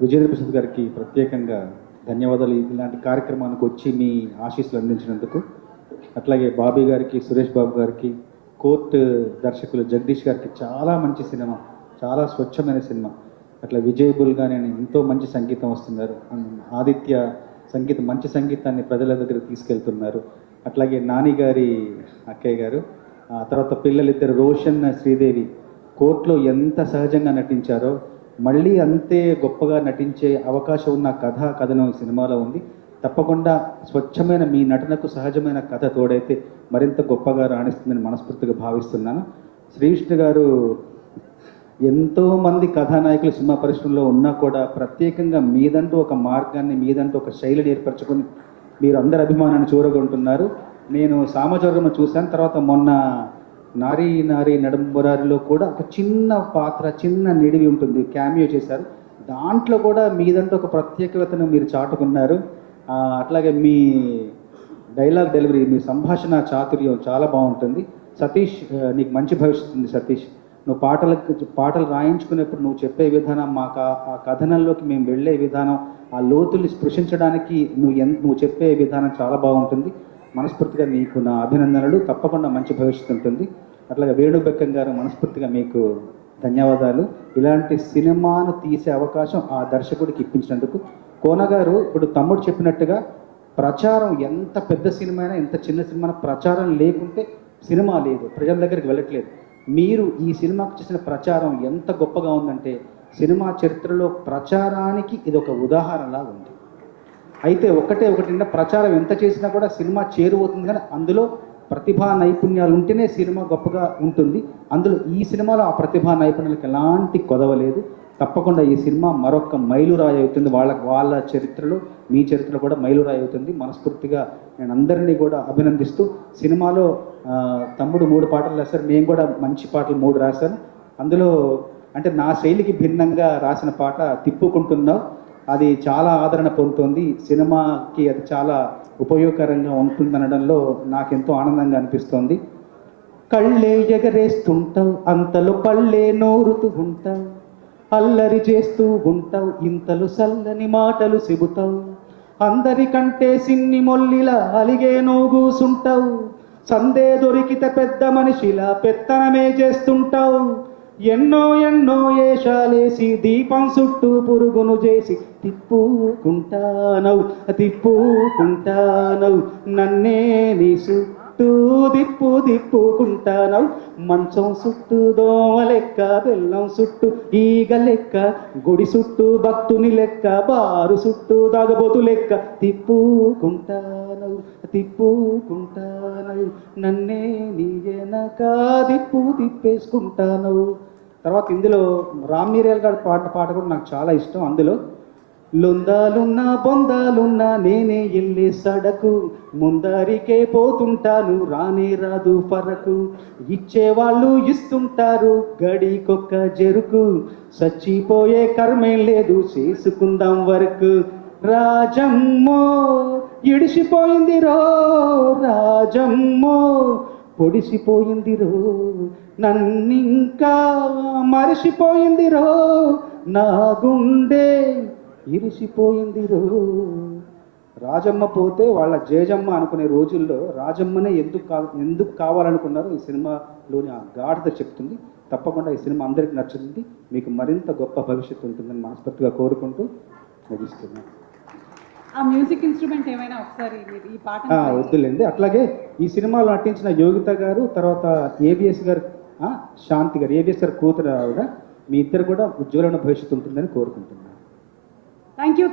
విజయేంద్ర ప్రసాద్ గారికి ప్రత్యేకంగా ధన్యవాదాలు. ఇలాంటి కార్యక్రమానికి వచ్చి మీ ఆశీస్సులు అందించినందుకు. అట్లాగే బాబీ గారికి, సురేష్ బాబు గారికి, కోర్టు దర్శకులు జగదీష్ గారికి చాలా మంచి సినిమా, చాలా స్వచ్ఛమైన సినిమా. అట్లా విజయబుల్గా నేను ఎంతో మంచి సంగీతం వస్తున్నారు. ఆదిత్య సంగీతం, మంచి సంగీతాన్ని ప్రజల దగ్గర తీసుకెళ్తున్నారు. అట్లాగే నాని గారి అక్కయ్య గారు, ఆ తర్వాత పిల్లలిద్దరు రోషన్, శ్రీదేవి కోర్టులో ఎంత సహజంగా నటించారో మళ్ళీ అంతే గొప్పగా నటించే అవకాశం ఉన్న కథనం సినిమాలో ఉంది. తప్పకుండా స్వచ్ఛమైన మీ నటనకు సహజమైన కథ తోడైతే మరింత గొప్పగా రాణిస్తుందని మనస్ఫూర్తిగా భావిస్తున్నాను. శ్రీవిష్ణు గారు ఎంతోమంది కథానాయకులు సినిమా పరిశ్రమలో ఉన్నా కూడా ప్రత్యేకంగా మీదంటూ ఒక మార్గాన్ని, మీదంటూ ఒక శైలిని ఏర్పరచుకొని మీరు అందరి అభిమానాన్ని చూరగొంటున్నారు. నేను సామజవర్గం చూశాను. తర్వాత మొన్న నారీ నారీ నడుంబురారిలో కూడా ఒక చిన్న పాత్ర, చిన్న నిడివి ఉంటుంది, క్యామియో చేశారు. దాంట్లో కూడా మీదంటూ ఒక ప్రత్యేకతను మీరు చాటుకున్నారు. అట్లాగే మీ డైలాగ్ డెలివరీ, మీ సంభాషణ చాతుర్యం చాలా బాగుంటుంది. సతీష్, నీకు మంచి భవిష్యత్తు ఉంది సతీష్. నువ్వు పాటలు రాయించుకునేప్పుడు నువ్వు చెప్పే విధానం, మాకు ఆ కథనంలోకి మేము వెళ్ళే విధానం, ఆ లోతుల్ని స్పృశించడానికి నువ్వు చెప్పే విధానం చాలా బాగుంటుంది. మనస్ఫూర్తిగా నీకు నా అభినందనలు. తప్పకుండా మంచి భవిష్యత్తు ఉంటుంది. అట్లాగే వేణుబెక్కం గారు, మనస్ఫూర్తిగా మీకు ధన్యవాదాలు. ఇలాంటి సినిమాను తీసే అవకాశం ఆ దర్శకుడికి ఇప్పించినందుకు. కోన గారు, ఇప్పుడు తమ్ముడు చెప్పినట్టుగా ప్రచారం, ఎంత పెద్ద సినిమా అయినా, ఎంత చిన్న సినిమా, ప్రచారం లేకుంటే సినిమా లేదు, ప్రజల దగ్గరికి వెళ్ళట్లేదు. మీరు ఈ సినిమాకు చేసిన ప్రచారం ఎంత గొప్పగా ఉందంటే సినిమా చరిత్రలో ప్రచారానికి ఇది ఒక ఉదాహరణలా ఉంది. అయితే ఒకటి ప్రచారం ఎంత చేసినా కూడా సినిమా చేరువవుతుంది, కానీ అందులో ప్రతిభా నైపుణ్యాలు ఉంటేనే సినిమా గొప్పగా ఉంటుంది. అందులో ఈ సినిమాలో ఆ ప్రతిభా నైపుణ్యాలకు ఎలాంటి కొదవలేదు. తప్పకుండా ఈ సినిమా మరొక మైలురాయి అవుతుంది. వాళ్ళ చరిత్రలో, మీ చరిత్ర కూడా మైలురాయి అవుతుంది. మనస్ఫూర్తిగా నేను అందరినీ కూడా అభినందిస్తూ, సినిమాలో తమ్ముడు 3 పాటలు రాశారు, నేను కూడా మంచి పాటలు 3 రాశాను. అందులో అంటే నా శైలికి భిన్నంగా రాసిన పాట తిప్పుకుంటున్నావు, అది చాలా ఆదరణ పొందుతుంది. సినిమాకి అది చాలా ఉపయోగకరంగా ఉంటుందనడంలో నాకెంతో ఆనందంగా అనిపిస్తోంది. కళ్ళే ఎగరేస్తుంటావు, అంతలో పళ్ళే నోరుతూ ఉంటావు, అల్లరి చేస్తూ ఉంటావు, ఇంతలు సల్లని మాటలు చెబుతావు, అందరికంటే సిన్ని మొల్లిలా అలిగే నోగూసుంటావు, సందే దొరికితే పెద్ద మనిషిలా పెత్తనమే చేస్తుంటావు, ఎన్నో ఎన్నో ఏషాలేసి దీపం చుట్టూ పురుగును చేసి తిప్పుకుంటానవు నన్నే నీ చుట్టూ తిప్పుకుంటానవు, మంచం చుట్టూ దోమ లెక్క, బెల్లం చుట్టూ ఈగ లెక్క, గుడి చుట్టూ భక్తుని లెక్క, బారు చుట్టూ దాగబోతు లెక్క తిప్పుకుంటానవు నన్నే నీ వెనక తిప్పేసుకుంటానవు. తర్వాత ఇందులో రామ్ మీరియల్ గారి పాట కూడా నాకు చాలా ఇష్టం. అందులో లొందాలున్నా బొందాలున్నా నేనే ఎల్లే సడకు, ముందరికే పోతుంటాను రానే రాదు ఫరకు, ఇచ్చేవాళ్ళు ఇస్తుంటారు గడికొక్క జరుకు, చచ్చిపోయే కర్మేం లేదు చేసుకుందాం వరకు, రాజమ్మో ఇడిసిపోయిందిరో రాజమ్మో పొడిసిపోయిందిరో, నన్నింకా మరిసిపోయిందిరో, నా గుండె ఇరిసిపోయిందిరో. రాజమ్మ పోతే వాళ్ళ జేజమ్మ అనుకునే రోజుల్లో రాజమ్మనే ఎందుకు కావాలనుకున్నారో ఈ సినిమాలోని ఆ గాఢత చెప్తుంది. తప్పకుండా ఈ సినిమా అందరికీ నచ్చుతుంది, మీకు మరింత గొప్ప భవిష్యత్తు ఉంటుందని మనస్ఫూర్తిగా కోరుకుంటూ ముగిస్తున్నాను. ఆ మ్యూజిక్ ఇన్స్ట్రుమెంట్ ఏమైనా ఒకసారి ఈ పాట వద్దులేండి. అట్లాగే ఈ సినిమాలో నటించిన యోగిత గారు, తర్వాత ఏబిఎస్ గారు, శాంతి గారు, ఏబిఎస్ గారు కూతురు ఆవిడ, మీ ఇద్దరు కూడా ఉజ్వలమైన భవిష్యత్తు ఉంటుందని కోరుకుంటున్నాను. Thank you.